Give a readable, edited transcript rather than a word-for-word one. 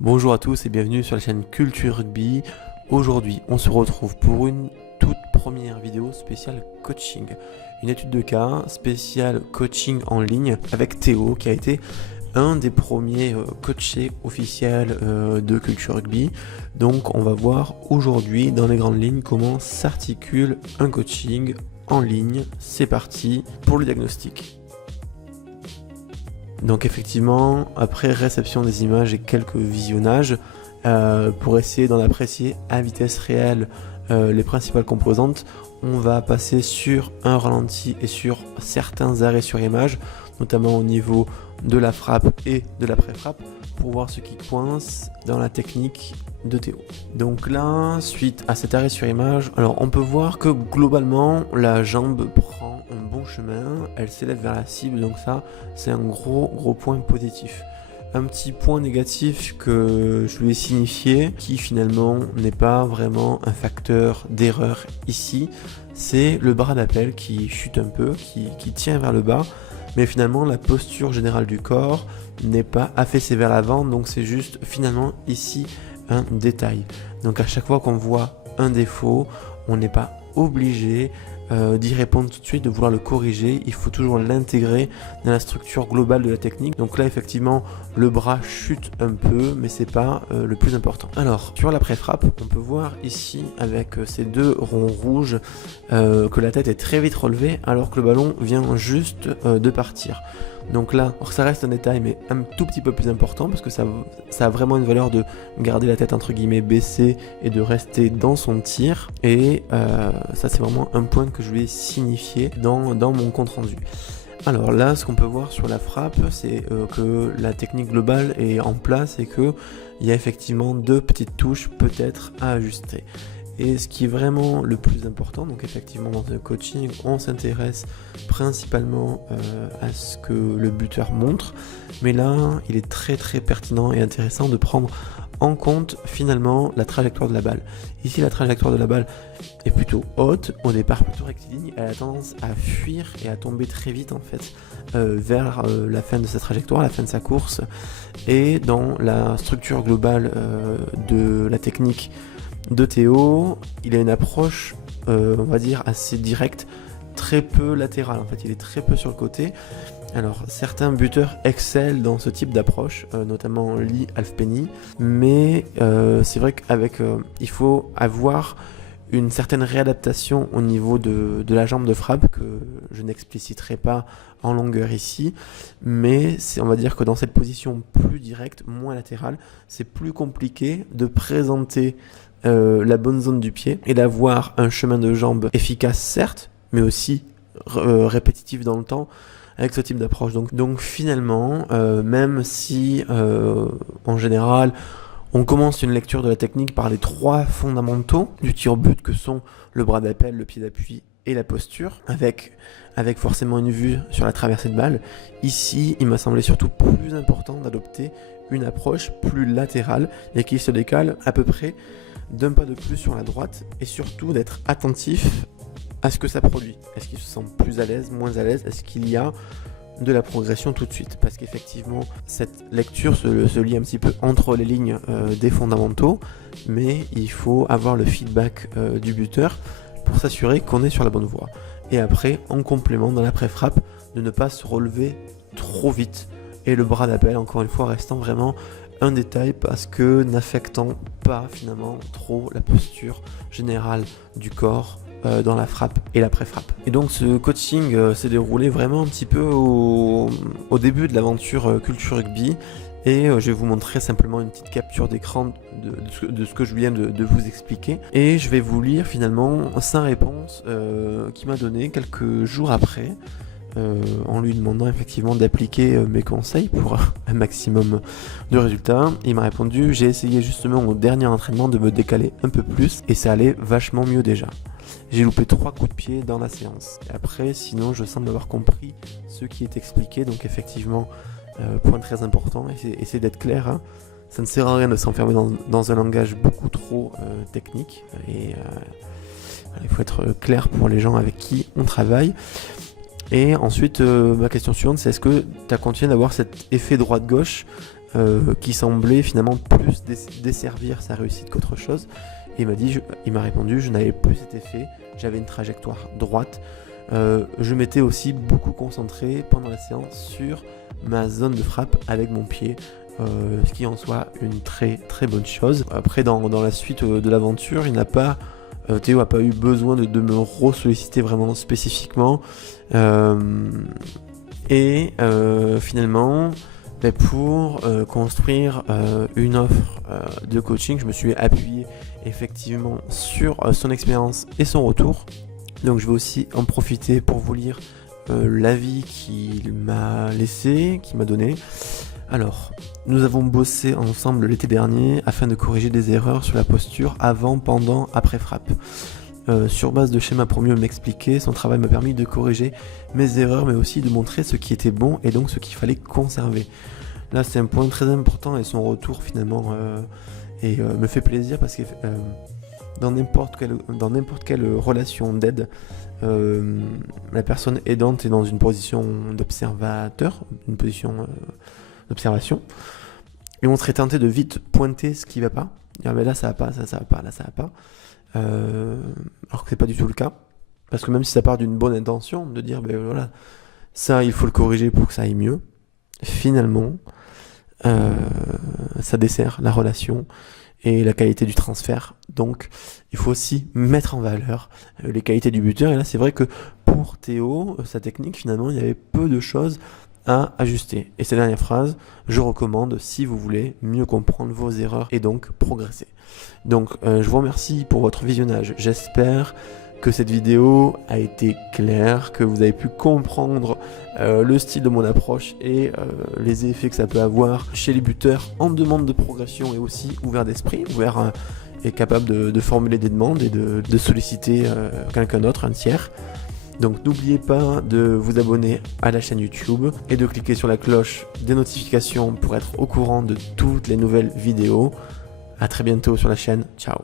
Bonjour à tous et bienvenue sur la chaîne Culture Rugby. Aujourd'hui, on se retrouve pour une toute première vidéo spéciale coaching. Une étude de cas spéciale coaching en ligne avec Théo qui a été un des premiers coachés officiels de Culture Rugby. Donc on va voir aujourd'hui dans les grandes lignes comment s'articule un coaching en ligne. C'est parti pour le diagnostic. Donc effectivement, après réception des images et quelques visionnages, pour essayer d'en apprécier à vitesse réelle les principales composantes, on va passer sur un ralenti et sur certains arrêts sur image, notamment au niveau de la frappe et de la pré-frappe, pour voir ce qui coince dans la technique de Théo. Donc là, suite à cet arrêt sur image, alors on peut voir que globalement la jambe prend un bon chemin, elle s'élève vers la cible, donc ça c'est un gros point positif. Un petit point négatif que je lui ai signifié, qui finalement n'est pas vraiment un facteur d'erreur ici, c'est le bras d'appel qui chute un peu, qui tient vers le bas, mais finalement la posture générale du corps n'est pas affaissée vers l'avant, donc c'est juste finalement ici un détail. Donc à chaque fois qu'on voit un défaut, on n'est pas obligé d'y répondre tout de suite, de vouloir le corriger, il faut toujours l'intégrer dans la structure globale de la technique. Donc là effectivement le bras chute un peu, mais c'est pas le plus important. Alors sur la pré-frappe, on peut voir ici avec ces deux ronds rouges que la tête est très vite relevée alors que le ballon vient juste de partir. Donc là, ça reste un détail mais un tout petit peu plus important parce que ça a vraiment une valeur de garder la tête entre guillemets baissée et de rester dans son tir, et ça c'est vraiment un point que je lui ai signifié dans mon compte rendu. Alors là, ce qu'on peut voir sur la frappe, c'est que la technique globale est en place et qu'il y a effectivement deux petites touches peut-être à ajuster. Et ce qui est vraiment le plus important, donc effectivement dans un coaching, on s'intéresse principalement à ce que le buteur montre, mais là, il est très pertinent et intéressant de prendre en compte finalement la trajectoire de la balle. Ici, la trajectoire de la balle est plutôt haute, au départ plutôt rectiligne, elle a tendance à fuir et à tomber très vite en fait vers la fin de sa trajectoire, la fin de sa course, et dans la structure globale de la technique de Théo, il a une approche, on va dire, assez directe, très peu latérale. En fait, il est très peu sur le côté. Alors, certains buteurs excellent dans ce type d'approche, notamment Lee Halfpenny, mais c'est vrai qu'avec, il faut avoir une certaine réadaptation au niveau de la jambe de frappe que je n'expliciterai pas en longueur ici, mais on va dire que dans cette position plus directe, moins latérale, c'est plus compliqué de présenter la bonne zone du pied et d'avoir un chemin de jambe efficace certes, mais aussi répétitif dans le temps avec ce type d'approche. Donc finalement, même si en général on commence une lecture de la technique par les trois fondamentaux du tir au but que sont le bras d'appel, le pied d'appui et la posture, avec forcément une vue sur la traversée de balle, ici il m'a semblé surtout plus important d'adopter une approche plus latérale et qui se décale à peu près d'un pas de plus sur la droite, et surtout d'être attentif à ce que ça produit. Est-ce qu'il se sent plus à l'aise, moins à l'aise? Est-ce qu'il y a de la progression tout de suite? Parce qu'effectivement, cette lecture se lit un petit peu entre les lignes des fondamentaux, mais il faut avoir le feedback du buteur pour s'assurer qu'on est sur la bonne voie. Et après, en complément, dans la pré-frappe, de ne pas se relever trop vite. Et le bras d'appel, encore une fois, restant vraiment un détail parce que n'affectant pas finalement trop la posture générale du corps dans la frappe et la pré-frappe. Et donc ce coaching s'est déroulé vraiment un petit peu au début de l'aventure Culture Rugby, et je vais vous montrer simplement une petite capture d'écran de ce que je viens de vous expliquer, et je vais vous lire finalement sa réponse qu'il m'a donné quelques jours après, en lui demandant effectivement d'appliquer mes conseils pour un maximum de résultats. Il m'a répondu: j'ai essayé justement au dernier entraînement de me décaler un peu plus et ça allait vachement mieux déjà. J'ai loupé 3 coups de pied dans la séance. Et après, sinon, je semble avoir compris ce qui est expliqué. Donc effectivement, point très important, essayez d'être clair, hein. Ça ne sert à rien de s'enfermer dans un langage beaucoup trop technique, et il faut être clair pour les gens avec qui on travaille. Et ensuite, ma question suivante, c'est est-ce que tu as continué d'avoir cet effet droite-gauche qui semblait finalement plus desservir sa réussite qu'autre chose. Et il m'a répondu, je n'avais plus cet effet, j'avais une trajectoire droite. Je m'étais aussi beaucoup concentré pendant la séance sur ma zone de frappe avec mon pied, ce qui en soit une très très bonne chose. Après, dans la suite de l'aventure, Théo n'a pas eu besoin de me re-solliciter vraiment spécifiquement. Finalement, pour construire une offre de coaching, je me suis appuyé effectivement sur son expérience et son retour. Donc je vais aussi en profiter pour vous lire l'avis qu'il m'a laissé, qu'il m'a donné. Alors, nous avons bossé ensemble l'été dernier afin de corriger des erreurs sur la posture avant, pendant, après frappe. Sur base de schémas pour mieux m'expliquer, son travail m'a permis de corriger mes erreurs, mais aussi de montrer ce qui était bon et donc ce qu'il fallait conserver. Là, c'est un point très important et son retour finalement me fait plaisir parce que dans n'importe quelle relation d'aide, la personne aidante est dans une position d'observateur, une position d'observation, et on serait tenté de vite pointer ce qui va pas. Dire, mais là ça va pas, ça va pas, là ça va pas. Alors que c'est pas du tout le cas, parce que même si ça part d'une bonne intention de dire ben voilà, ça il faut le corriger pour que ça aille mieux, finalement ça dessert la relation et la qualité du transfert. Donc il faut aussi mettre en valeur les qualités du buteur. Et là c'est vrai que pour Théo, sa technique finalement il y avait peu de choses à ajuster. Et cette dernière phrase, je recommande si vous voulez mieux comprendre vos erreurs et donc progresser. Donc je vous remercie pour votre visionnage. J'espère que cette vidéo a été claire, que vous avez pu comprendre le style de mon approche et les effets que ça peut avoir chez les buteurs en demande de progression et aussi ouvert d'esprit, ouvert et capable de formuler des demandes et de solliciter quelqu'un d'autre, un tiers. Donc n'oubliez pas de vous abonner à la chaîne YouTube et de cliquer sur la cloche des notifications pour être au courant de toutes les nouvelles vidéos. À très bientôt sur la chaîne. Ciao.